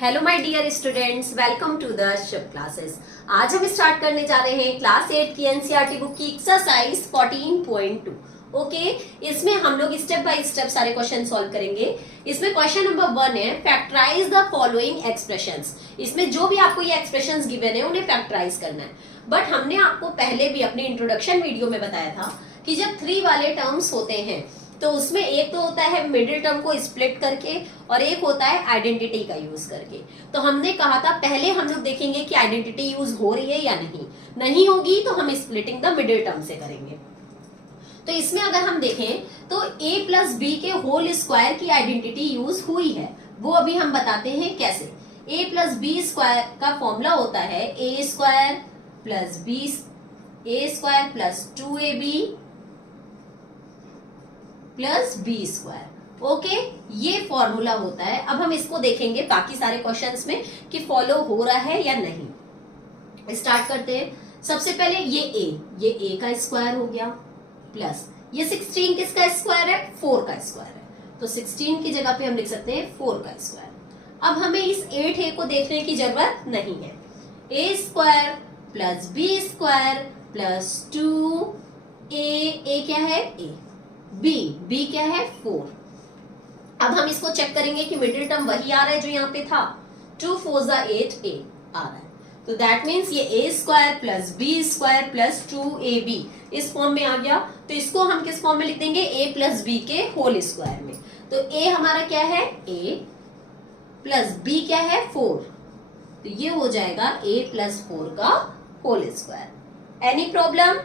Hello my dear students, welcome to the ship classes. आज हम start करने जा रहे हैं क्लास 8 की एनसीईआरटी बुक की एक्सरसाइज 14.2। ओके, इसमें हम लोग स्टेप बाय स्टेप सारे क्वेश्चन सॉल्व करेंगे। इसमें क्वेश्चन नंबर 1 है फैक्टराइज द फॉलोइंग एक्सप्रेशंस। इसमें जो भी आपको ये एक्सप्रेशंस गिवन है उन्हें फैक्टराइज करना है। बट हमने आपको पहले भी अपने इंट्रोडक्शन वीडियो में बताया था कि जब 3 वाले टर्म्स होते हैं तो उसमें एक तो होता है मिडिल टर्म को स्प्लिट करके और एक होता है आइडेंटिटी का यूज करके। तो हमने कहा था पहले हम लोग देखेंगे कि आइडेंटिटी यूज हो रही है या नहीं होगी तो हम स्प्लिटिंग द मिडिल टर्म से करेंगे। तो इसमें अगर हम देखें तो a प्लस बी के होल स्क्वायर की आइडेंटिटी यूज हुई है, वो अभी हम बताते हैं कैसे। a प्लस बी स्क्वायर का फॉर्मूला होता है a square plus B A square plus 2ab plus B square. Okay, ये फॉर्मूला होता है। अब हम इसको देखेंगे बाकी सारे क्वेश्चंस में कि फॉलो हो रहा है या नहीं। स्टार्ट करते हैं। सबसे पहले ये ए का स्क्वायर हो गया प्लस ये 16 किसका स्क्वायर है, 4 का स्क्वायर है। तो 16 की जगह पे हम लिख सकते हैं 4 का स्क्वायर। अब हमें इस 8a को देखने की जरूरत नहीं है। A square plus B square plus 2a क्या है a, बी क्या है 4। अब हम इसको चेक करेंगे कि मिडिल टर्म वही आ रहा है जो यहाँ पे था। 2 4 8 a आ रहा है। तो दैट मीन्स ये a square plus B square plus 2ab इस फॉर्म में आ गया। तो इसको हम किस फॉर्म में लिख देंगे, a प्लस बी के होल स्क्वायर में। तो a हमारा क्या है a प्लस b क्या है 4। तो ये हो जाएगा a प्लस 4 का whole square. Any problem?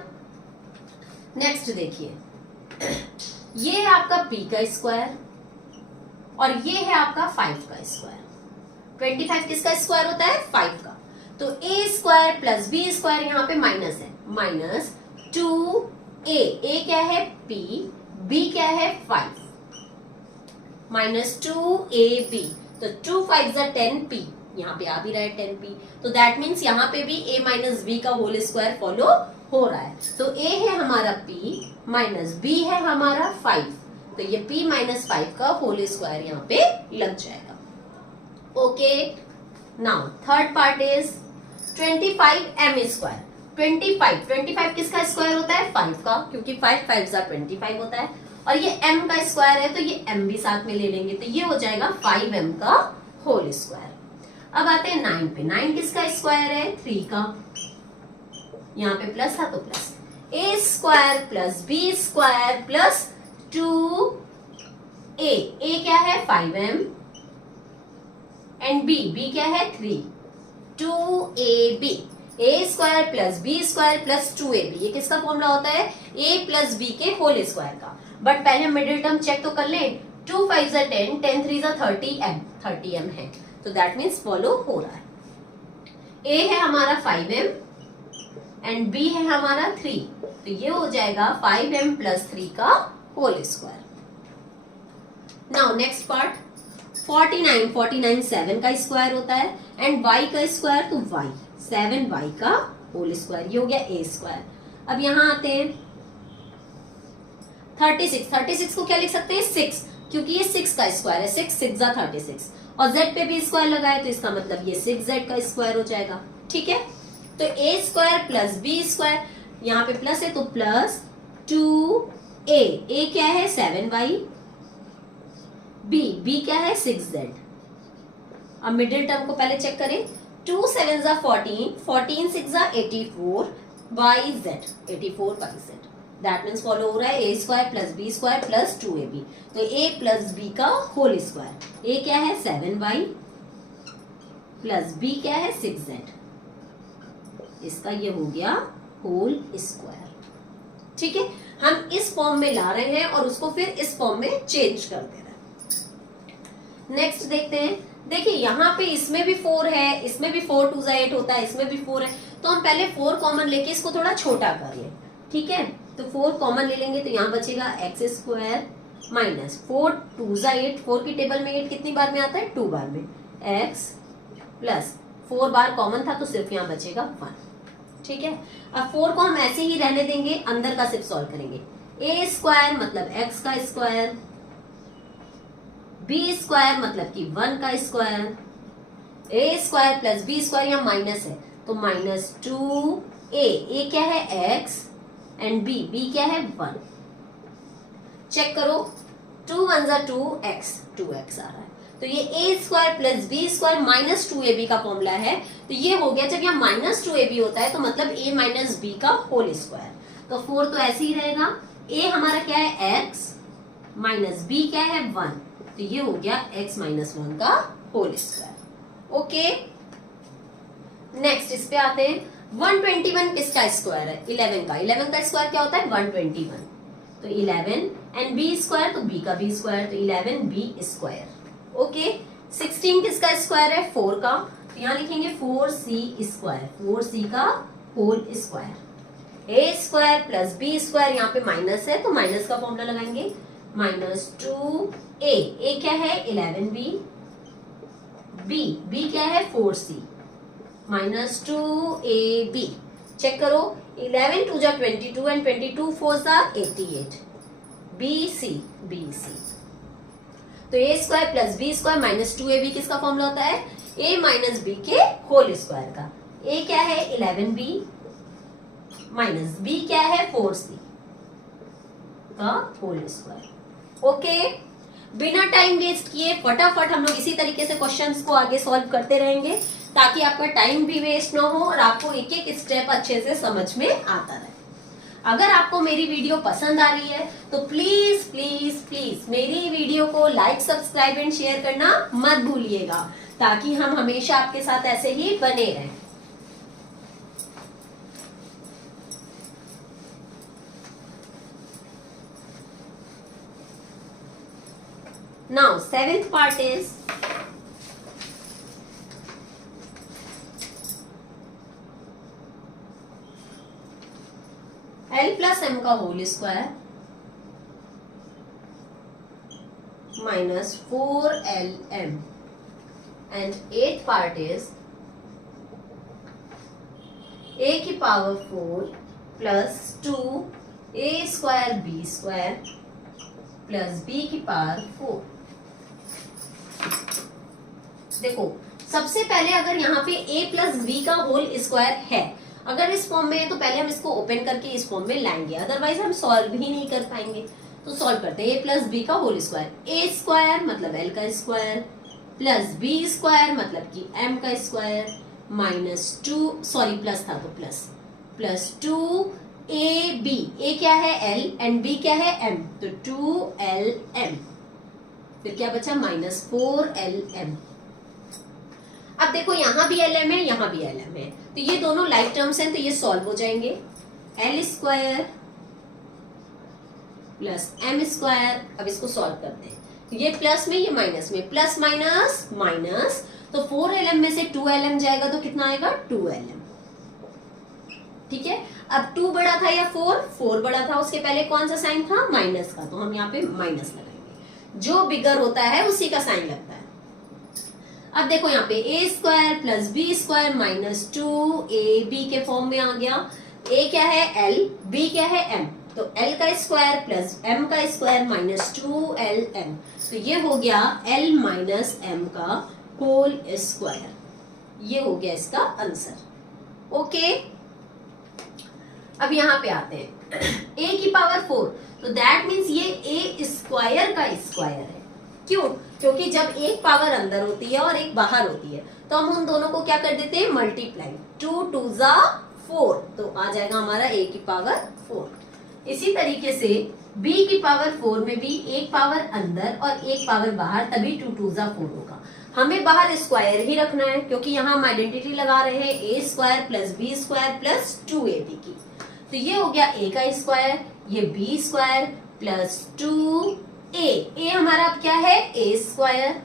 Next देखिए, ये है आपका p का स्क्वायर और ये है आपका 5 का स्क्वायर। 25 किसका स्क्वायर होता है, 5 का। तो a square plus B square यहाँ पे माइनस है, माइनस 2a क्या है p, b क्या है 5, माइनस 2ab। तो 2 5 10p, यहाँ पे आ भी रहा है 10p। तो दैट मीन्स यहाँ पे भी a माइनस b का होल स्क्वायर फॉलो हो रहा है। तो a है हमारा p माइनस b है हमारा 5। तो ये p माइनस 5 का होल स्क्वायर यहाँ पे लग जाएगा। Okay, now third part is 25m square. 25 किसका स्क्वायर होता है, 5 का, क्योंकि 5 5 25 होता है। और ये m का स्क्वायर है तो ये m भी साथ में ले लेंगे। तो ये हो जाएगा 5m का होल स्क्वायर। अब आते हैं 9 पे। 9 किसका स्क्वायर है, 3 का। यहाँ पे प्लस था तो plus a square plus B square plus 2a क्या है 5m एंड b क्या है 3, 2ab। a square plus B square plus 2ab ये किसका फॉर्मूला होता है, a प्लस b के होल स्क्वायर का। बट पहले हम मिडिल टर्म चेक तो कर लें। 2 5 10 10 3 30m है। तो दैट मीन्स फॉलो हो रहा है। a है हमारा 5m एंड b है हमारा 3। तो ये हो जाएगा 5m प्लस 3 का whole square. Now next part 49 7 का स्क्वायर होता है एंड y का स्क्वायर तो y 7y का होल स्क्वायर। ये हो गया a स्क्वायर। अब यहां आते हैं 36 को क्या लिख सकते हैं 6, क्योंकि ये 6 का स्क्वायर है। 6 6 36 और z पे भी स्क्वायर लगाए तो इसका मतलब ये 6z का स्क्वायर हो जाएगा। ठीक है, तो a square plus B square, यहाँ पे प्लस है तो प्लस 2a क्या है 7y, b क्या है 6z। अब मिडिल टर्म को पहले चेक करें। 2 7 14 14 6 84 yz 84yz। That means follow हो रहा है a square plus B square plus 2ab। तो a प्लस b का होल स्क्वायर। a क्या है 7y प्लस b क्या है 6z। इसका ये हो गया होल स्क्वायर। ठीक है, हम इस फॉर्म में ला रहे हैं और उसको फिर इस फॉर्म में चेंज कर दे रहे हैं। नेक्स्ट देखते हैं। देखिए यहाँ पे इसमें भी 4 है, इसमें भी 4 2 8 होता है, इसमें भी 4 है। तो हम पहले 4 कॉमन लेके इसको थोड़ा छोटा कर लें। ठीक है, तो 4 कॉमन ले लेंगे तो यहाँ बचेगा एक्स स्क्वायर माइनस 4 2 8। 4 की टेबल में 8 कितनी बार में आता है, 2 बार में। एक्स प्लस 4 बार कॉमन था तो सिर्फ यहाँ बचेगा 1। ठीक है, अब 4 को हम ऐसे ही रहने देंगे, अंदर का सिर्फ सॉल्व करेंगे। a स्क्वायर मतलब x का स्क्वायर, बी स्क्वायर मतलब कि 1 का स्क्वायर ए स्क्वायर प्लस बी स्क्वायर, यहाँ माइनस है तो माइनस 2a, ए क्या है x एंड बी क्या है 1। चेक करो 2 1 जा 2x, 2x आ रहा है। तो ये A square plus B square minus 2ab का फॉर्मूला है। तो ये हो गया, जब यहाँ माइनस 2ab होता है तो मतलब a माइनस बी का होल स्क्वायर। तो 4 तो ऐसे ही रहेगा, a हमारा क्या है x माइनस b क्या है 1, तो ये हो गया x माइनस 1 का होल स्क्वायर। ओके, नेक्स्ट इस पे आते हैं। 121 किसका स्क्वायर है? 11 का। 11 का स्क्वायर क्या होता है? 121। तो 11 एंड बी स्क्वायर, तो b का b स्क्वायर, तो 11b स्क्वायर। ओके, 16 किसका स्क्वायर है? 4 का। तो यहाँ लिखेंगे 4c स्क्वायर, 4c का होल स्क्वायर। ए स्क्वायर प्लस बी स्क्वायर, यहाँ पे माइनस है तो माइनस का फॉर्मूला लगाएंगे, माइनस 2a, ए क्या है 11b, b क्या है 4c, माइनस 2ab। चेक करो 11 2 जा 22 एंड 22 4 जा 88, bc। तो A square plus B square minus 2ab किसका फॉर्मूला होता है? a माइनस बी के होल स्क्वायर का। a क्या है 11b माइनस b क्या है 4c का होल स्क्वायर। ओके, बिना टाइम वेस्ट किए फटाफट हम लोग इसी तरीके से क्वेश्चंस को आगे सॉल्व करते रहेंगे, ताकि आपका टाइम भी वेस्ट ना हो और आपको एक एक स्टेप अच्छे से समझ में आता रहे। अगर आपको मेरी वीडियो पसंद आ रही है तो प्लीज प्लीज प्लीज मेरी वीडियो को लाइक, सब्सक्राइब एंड शेयर करना मत भूलिएगा, ताकि हम हमेशा आपके साथ ऐसे ही बने रहें। Now, 7th part is L plus m का whole square minus 4lm, and 8th part is a की power 4 plus 2a square b square plus b की पावर 4। देखो सबसे पहले अगर यहाँ पे a प्लस बी का होल स्क्वायर है, अगर इस फॉर्म में है तो पहले हम इसको ओपन करके इस फॉर्म में लाएंगे, अदरवाइज हम सॉल्व ही नहीं कर पाएंगे। तो सॉल्व करते हैं। a प्लस बी का होल स्क्वायर, a स्क्वायर मतलब l का स्क्वायर प्लस b स्क्वायर मतलब कि m का स्क्वायर माइनस 2, सॉरी प्लस था तो प्लस 2ab, a क्या है l एंड b क्या है m, तो 2lm, फिर क्या बचा माइनस 4lm। अब देखो यहाँ भी lm है, यहाँ भी lm है, तो ये दोनों लाइक टर्म्स हैं तो ये सॉल्व हो जाएंगे। l square plus m square, अब इसको सॉल्व करते हैं, ये प्लस में ये माइनस में, प्लस माइनस माइनस, तो 4lm में से 2lm जाएगा तो कितना आएगा 2lm। ठीक है, अब 2 बड़ा था या 4 बड़ा था, उसके पहले कौन सा साइन था माइनस का, तो हम यहाँ पे माइनस लगाएंगे, जो बिगर होता है उसी का साइन लगता है। अब देखो यहाँ पे a square plus B square minus 2ab के फॉर्म में आ गया। a क्या है l, b क्या है m, तो l का स्क्वायर प्लस m का स्क्वायर माइनस 2lm, तो ये हो गया l माइनस m का होल स्क्वायर, ये हो गया इसका आंसर। ओके, अब यहाँ पे आते हैं a की पावर 4, तो दैट मीन्स ये a स्क्वायर का स्क्वायर है। क्यों? क्योंकि जब एक पावर अंदर होती है और एक बाहर होती है तो हम उन दोनों को क्या कर देते हैं मल्टीप्लाई, 2 2 जा 4, तो आ जाएगा हमारा a की पावर 4। इसी तरीके से b की पावर 4 में भी एक पावर अंदर और एक पावर बाहर, तभी 2 2 जा 4 होगा। हमें बाहर स्क्वायर ही रखना है क्योंकि यहाँ हम आइडेंटिटी लगा रहे हैं a square plus b square plus 2ab की, तो ये हो गया a का स्क्वायर, ये b स्क्वायर प्लस 2a हमारा अब क्या है a स्क्वायर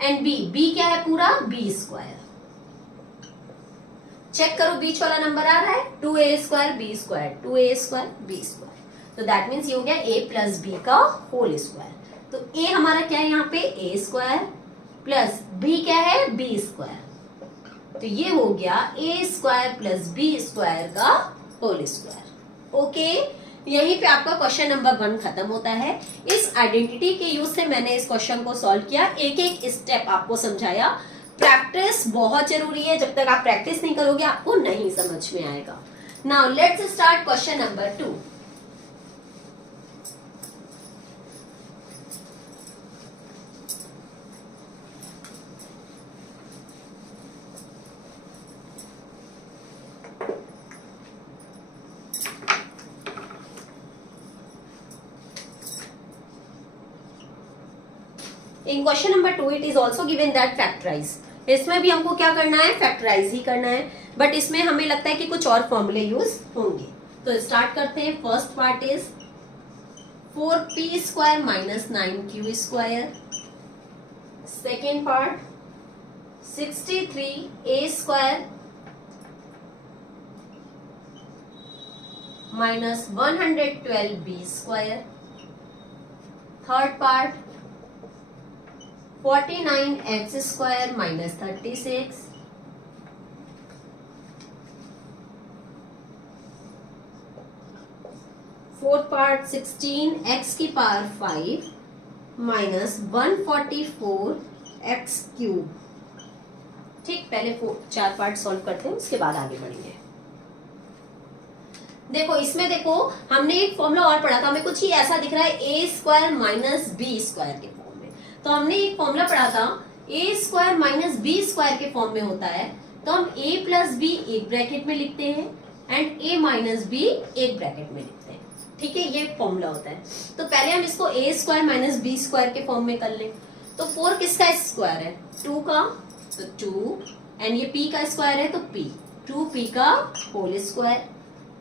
एंड b क्या है पूरा b स्क्वायर। चेक करो बीच वाला नंबर आ रहा है 2a square b square, 2a square b square, तो दैट मीन्स ये हो गया a प्लस b का होल स्क्वायर। तो a हमारा क्या है यहाँ पे a स्क्वायर प्लस b क्या है b स्क्वायर, तो ये हो गया a square plus b square का होल स्क्वायर। ओके, यहीं पे आपका क्वेश्चन नंबर 1 खत्म होता है। इस आइडेंटिटी के यूज से मैंने इस क्वेश्चन को सॉल्व किया, एक एक स्टेप आपको समझाया, प्रैक्टिस बहुत जरूरी है, जब तक आप प्रैक्टिस नहीं करोगे आपको नहीं समझ में आएगा। Now let's start question number 2। In question number 2 it is also given that factorize. इसमें भी हमको क्या करना है, फैक्टराइज ही करना है, बट इसमें हमें लगता है कि कुछ और फॉर्मूले यूज होंगे। तो स्टार्ट करते हैं। First part is 4p square minus 9q square. Second part 63a square minus 112b square. Third part 49x square minus 36। Fourth part 16x की पावर 5 माइनस 144x क्यूब। ठीक, पहले 4 पार्ट सॉल्व करते हैं, उसके बाद आगे बढ़ेंगे। देखो इसमें देखो हमने एक फॉर्मूला और पढ़ा था, हमें कुछ ही ऐसा दिख रहा है, a square minus B square के। तो हमने एक फॉर्मूला पढ़ा था a square minus B square के फॉर्म में होता है, तो हम a प्लस बी एक ब्रैकेट में लिखते हैं एंड a माइनस बी एक ब्रैकेट में लिखते हैं। ठीक है, ये फॉर्मूला होता है। तो पहले हम इसको a square minus B square के फॉर्म में कर लें। तो 4 किसका स्क्वायर है, 2 का, तो 2 एंड ये p का स्क्वायर है तो p, 2p का होल स्क्वायर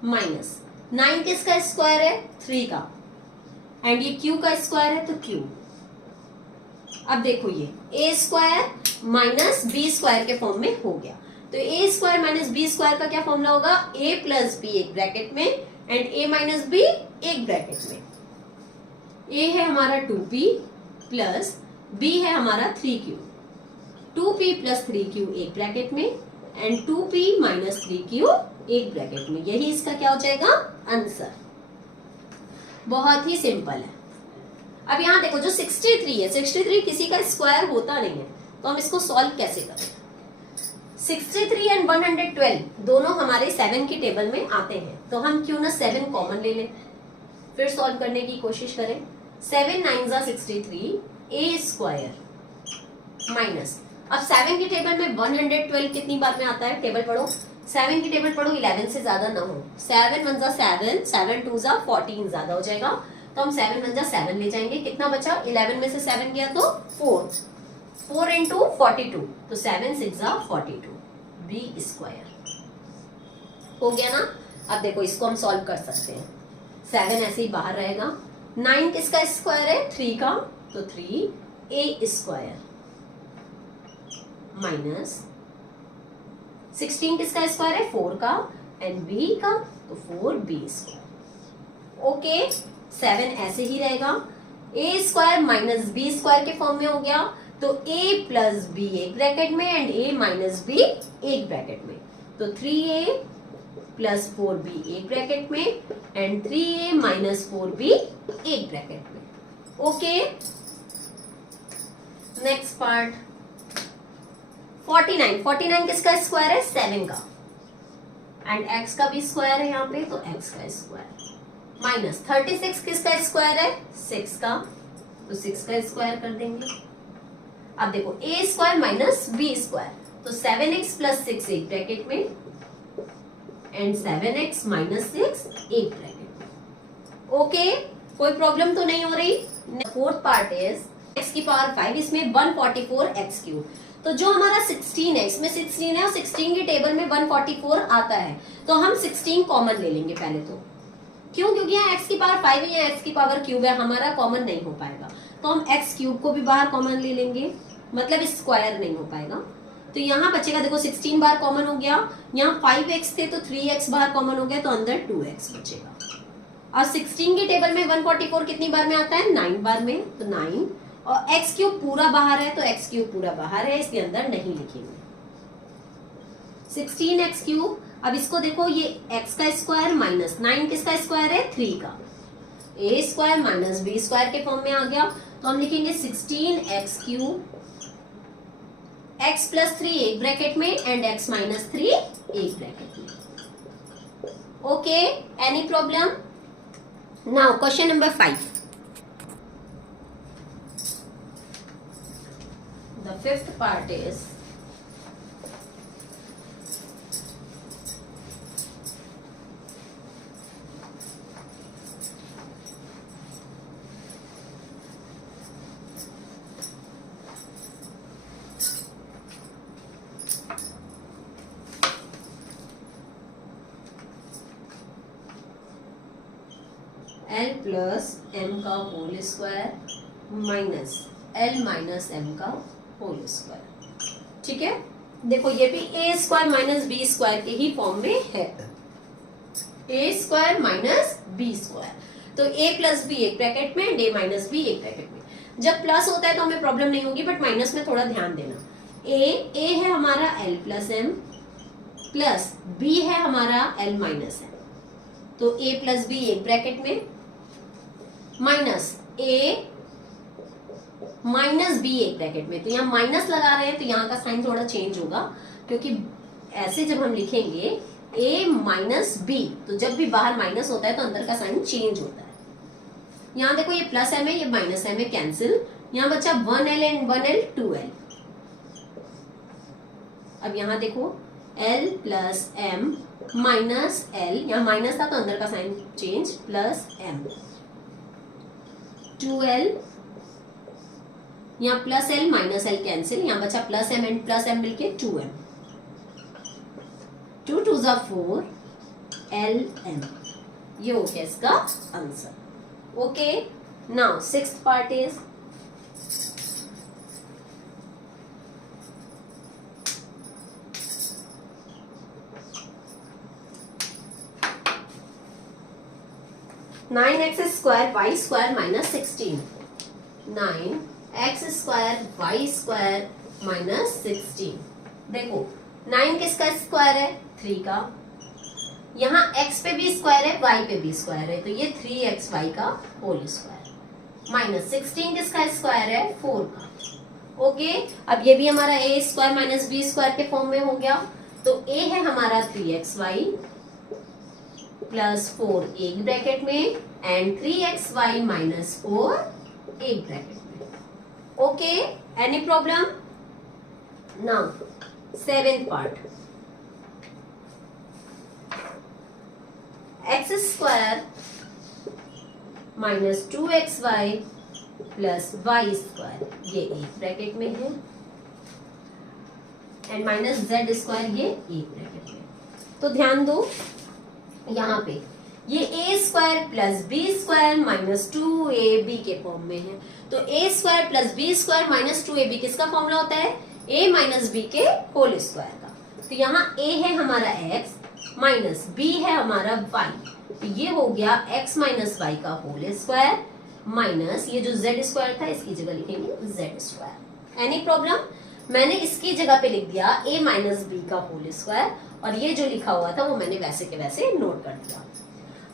माइनस 9 किसका स्क्वायर है, 3 का, एंड ये q का स्क्वायर है तो q। अब देखो ये a square minus B square के फॉर्म में हो गया। तो a square minus B square का क्या फॉर्मूला होगा, a प्लस बी एक ब्रैकेट में एंड a माइनस बी एक ब्रैकेट में। a है हमारा 2p प्लस b है हमारा 3q। 2p प्लस 3q एक ब्रैकेट में एंड 2p माइनस 3q एक ब्रैकेट में। यही इसका क्या हो जाएगा, आंसर। बहुत ही सिंपल है। अब यहाँ देखो जो 63 है, 63 किसी का स्क्वायर होता नहीं है, तो हम इसको सॉल्व कैसे करें। 63 एंड 112 दोनों हमारे 7 की टेबल में आते हैं, तो हम क्यों ना 7 कॉमन ले लें, फिर सॉल्व करने की कोशिश करें। 7 9 जा 63 a स्क्वायर माइनस, अब 7 की टेबल में 112 कितनी बार में आता है, टेबल पढ़ो, 7 की टेबल पढ़ो, 11 से ज्यादा ना हो। 7 1 जा 7, 7 2 जा 14 ज्यादा हो जाएगा, तो हम 7 1 जा 7 ले जाएंगे। कितना बचा, 11 में से 7 गया तो 4, 4 इंटू 42, तो 7 6 जा 42 b स्क्वायर हो गया ना। अब देखो इसको हम सॉल्व कर सकते हैं, 7 ऐसे ही बाहर रहेगा। 9 किसका स्क्वायर है, 3 का, तो 3a स्क्वायर माइनस 16 किसका स्क्वायर है, 4 का एंड b का, तो 4b स्क्वायर। ओके, 7 ऐसे ही रहेगा। a square minus B square के फॉर्म में हो गया, तो a प्लस बी एक ब्रैकेट में एंड a माइनस बी एक ब्रैकेट में, तो 3a प्लस 4b एक ब्रैकेट में एंड 3a माइनस 4b एक ब्रैकेट में। ओके, नेक्स्ट पार्ट 49, 49 किसका स्क्वायर है, 7 का, एंड x का भी स्क्वायर है यहाँ पे, तो x का स्क्वायर माइनस 36 किसका स्क्वायर है, 6 का, तो 6 का स्क्वायर कर देंगे। अब देखो a square minus b square, तो 7x प्लस 6 एक ब्रैकेट में एंड 7x माइनस 6 एक ब्रैकेट में। ओके, कोई प्रॉब्लम तो नहीं हो रही। फोर्थ पार्ट इज x की पावर 5, इसमें 144x क्यूब। तो जो हमारा 16x में 16 है और 16 की टेबल में 144 आता है, तो हम 16 कॉमन ले लेंगे पहले तो। क्यों, क्योंकि यहाँ x की पावर 5 है, यहाँ x की पावर क्यूब है, हमारा कॉमन नहीं हो पाएगा, तो हम x क्यूब को भी बाहर कॉमन ले लेंगे, मतलब स्क्वायर नहीं हो पाएगा। तो यहाँ बचेगा, देखो 16 बार कॉमन हो गया, यहाँ 5x थे तो 3x बाहर कॉमन हो गया, तो अंदर 2x बचेगा। और 16 की टेबल में 144 कितनी बार में आता है, 9 बार में, तो 9, और x क्यूब पूरा बाहर है, तो x क्यूब पूरा बाहर है, इसके अंदर नहीं लिखेंगे। 16x cube. अब इसको देखो, ये x का स्क्वायर माइनस 9 किसका स्क्वायर है, 3 का, a square minus b square के फॉर्म में आ गया, तो हम लिखेंगे 16x क्यूब x प्लस 3 एक ब्रैकेट में एंड x माइनस 3 एक ब्रैकेट में. Okay, any problem? Now question number 5. The fifth part is L plus m का whole square minus L minus m का होल स्क्वायर. ठीक है, देखो ये भी a square minus B square के ही फॉर्म में है. a square minus B square, तो a प्लस बी एक ब्रैकेट में एंड a माइनस बी एक ब्रैकेट में. जब प्लस होता है तो हमें प्रॉब्लम नहीं होगी, बट माइनस में थोड़ा ध्यान देना. a है हमारा L plus m plus b है हमारा L माइनस m, तो a प्लस बी एक ब्रैकेट में माइनस a माइनस बी एक ब्रैकेट में. तो यहाँ माइनस लगा रहे हैं तो यहाँ का साइन थोड़ा चेंज होगा, क्योंकि ऐसे जब हम लिखेंगे a माइनस बी, तो जब भी बाहर माइनस होता है तो अंदर का साइन चेंज होता है. यहाँ देखो ये प्लस m है, ये माइनस m है, कैंसिल. यहाँ बचा 1l एंड 1l 2l. अब यहाँ देखो l plus m minus l, यहाँ माइनस था तो अंदर का sign change, plus m 2l, यहाँ plus l minus l cancel. यहाँ बचा plus m and plus m मिलके 2m. 2 2 जा 4 lm. ये हो गया इसका answer. Okay, now sixth part is nine X square Y square minus 16. 9x square Y square minus 16. देखो 9 किसका स्क्वायर है? 3 का. यहाँ x पे भी स्क्वायर है, y पे भी स्क्वायर है, तो ये 3xy का होल स्क्वायर माइनस 16 किसका स्क्वायर है? 4 का. ओके, अब ये भी हमारा a square minus B square के फॉर्म में हो गया. तो a है हमारा 3xy प्लस 4 एक ब्रैकेट में एंड 3xy माइनस 4 एक ब्रैकेट में. Okay, any problem? Now seventh part. X square minus 2xy plus Y square, ये एक ब्रैकेट में है, एंड माइनस जेड स्क्वायर ये एक ब्रैकेट में. तो ध्यान दो यहाँ पे ये a square plus B square minus 2ab के फॉर्म में है. तो a square plus B square minus 2ab किसका फॉर्मूला होता है? a माइनस बी के होल स्क्वायर का. तो यहाँ a है हमारा x माइनस b है हमारा y, तो ये हो गया x माइनस y का होल स्क्वायर माइनस ये जो z स्क्वायर था इसकी जगह लिखेंगे z स्क्वायर. Any problem? मैंने इसकी जगह पे लिख दिया a माइनस बी का होल स्क्वायर, और ये जो लिखा हुआ था वो मैंने वैसे के वैसे नोट कर दिया.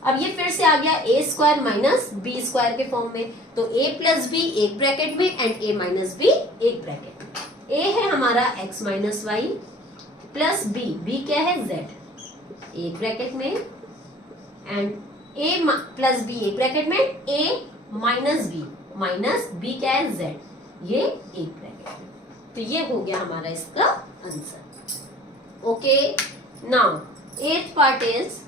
अब ये फिर से आ गया a square minus B square के फॉर्म में. तो a प्लस बी एक ब्रैकेट में एंड a माइनस बी एक ब्रैकेट में. a है हमारा x minus Y plus b क्या है? z एक ब्रैकेट में एंड a प्लस b एक ब्रैकेट में, a माइनस b क्या है? z ये एक ब्रैकेट में. तो ये हो गया हमारा इसका आंसर. ओके, नाउ एथ part is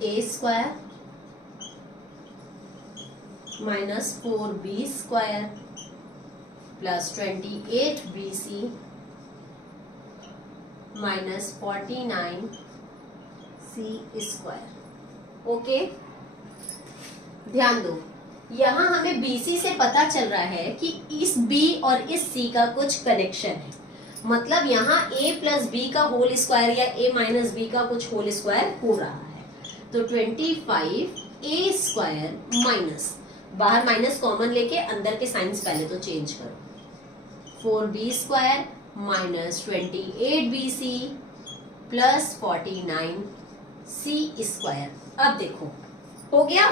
a square minus 4b square plus 28bc minus 49c square. Okay, ध्यान दो, यहाँ हमें BC से पता चल रहा है कि इस B और इस C का कुछ कनेक्शन है. मतलब यहाँ a प्लस बी का होल स्क्वायर या a माइनस बी का कुछ होल स्क्वायर हो रहा है. तो 25a स्क्वायर माइनस, बाहर माइनस कॉमन लेके अंदर के साइंस पहले तो चेंज करो, 4b square minus 28bc plus 49c square. अब देखो हो गया,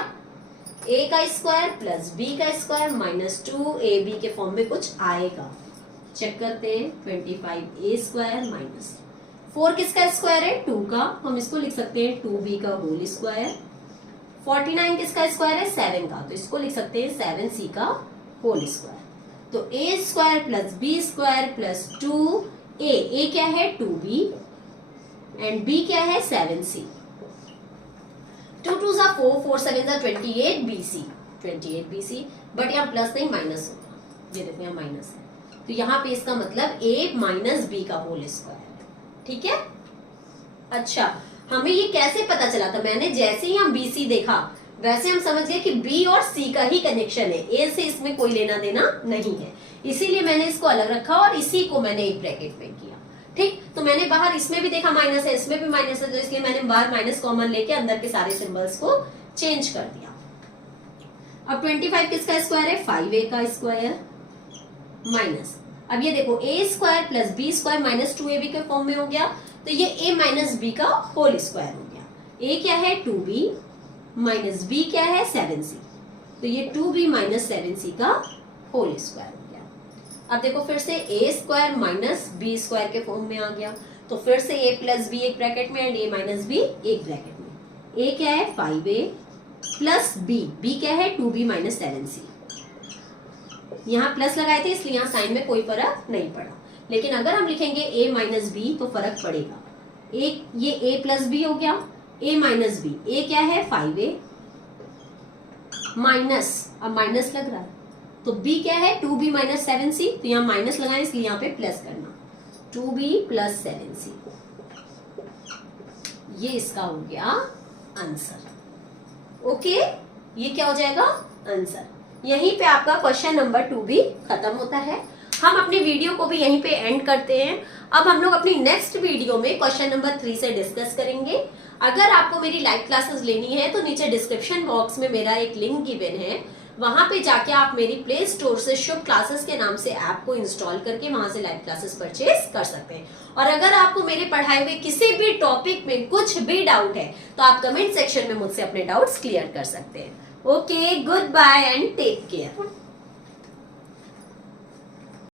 a का स्क्वायर प्लस b का स्क्वायर माइनस 2ab के फॉर्म में कुछ आएगा। चेक करते हैं, 25a स्क्वायर माइनस 4 किसका स्क्वायर है, 2 का, हम इसको लिख सकते हैं 2b का होल स्क्वायर। 49 किसका स्क्वायर है, 7 का, तो इसको लिख सकते हैं 7c का होल स्क्वायर। तो a square plus b square plus 2a क्या है 2b एंड b क्या है 7c। 2 2 जा 4, 4 7 जा 28bc, 28bc, बट यहाँ प्लस नहीं माइनस होगा, ये देखो यहाँ माइनस है, तो यहाँ पे इसका मतलब a माइनस b का होल स्क्वायर है। ठीक है, अच्छा हमें ये कैसे पता चला था, मैंने जैसे ही हम BC देखा वैसे हम समझ गए कि B और C का ही कनेक्शन है, A से इसमें कोई लेना देना नहीं है, इसीलिए मैंने इसको अलग रखा और इसी को मैंने एक ब्रैकेट में किया। ठीक, तो मैंने बाहर इसमें भी देखा माइनस है, इसमें भी माइनस है, तो इसलिए मैंने बाहर माइनस कॉमन लेके अंदर के सारे सिंबल्स को चेंज कर दिया। अब 25 किसका स्क्वायर है, 5a का स्क्वायर माइनस, अब ये देखो a square plus b square minus 2ab के फॉर्म में हो गया, तो ये a माइनस b का होल स्क्वायर हो गया। a क्या है 2b माइनस b क्या है 7c, तो ये 2b माइनस 7c का होल स्क्वायर हो गया। अब देखो फिर से a square minus b square के फॉर्म में आ गया, तो फिर से a प्लस b एक ब्रैकेट में एंड a माइनस b एक ब्रैकेट में। a क्या है 5a प्लस b क्या है 2b माइनस 7c, यहाँ प्लस लगाए थे इसलिए यहाँ साइन में कोई फर्क नहीं पड़ा, लेकिन अगर हम लिखेंगे a माइनस b तो फर्क पड़ेगा। ये a प्लस b हो गया, a माइनस b, a क्या है 5a माइनस, अब माइनस लग रहा है तो b क्या है 2b माइनस 7c, तो यहाँ माइनस लगाए इसलिए यहाँ पे प्लस करना, 2b प्लस 7c, ये इसका हो गया आंसर। ओके, ये क्या हो जाएगा आंसर। यहीं पे आपका क्वेश्चन नंबर 2 भी खत्म होता है। हम अपनी वीडियो को भी यहीं पे एंड करते हैं। अब हम लोग अपनी नेक्स्ट वीडियो में क्वेश्चन नंबर 3 से डिस्कस करेंगे। अगर आपको मेरी लाइव क्लासेस लेनी है तो नीचे डिस्क्रिप्शन बॉक्स में मेरा एक लिंक गिवन है, वहां पे जाके आप मेरी प्ले स्टोर से शुभ क्लासेस के नाम से ऐप को इंस्टॉल करके वहां से लाइव क्लासेस परचेज कर सकते हैं। और अगर आपको मेरे पढ़ाए हुए किसी भी टॉपिक में कुछ भी डाउट है तो आप कमेंट सेक्शन में मुझसे अपने डाउट्स क्लियर कर सकते हैं। Okay, good bye and take care.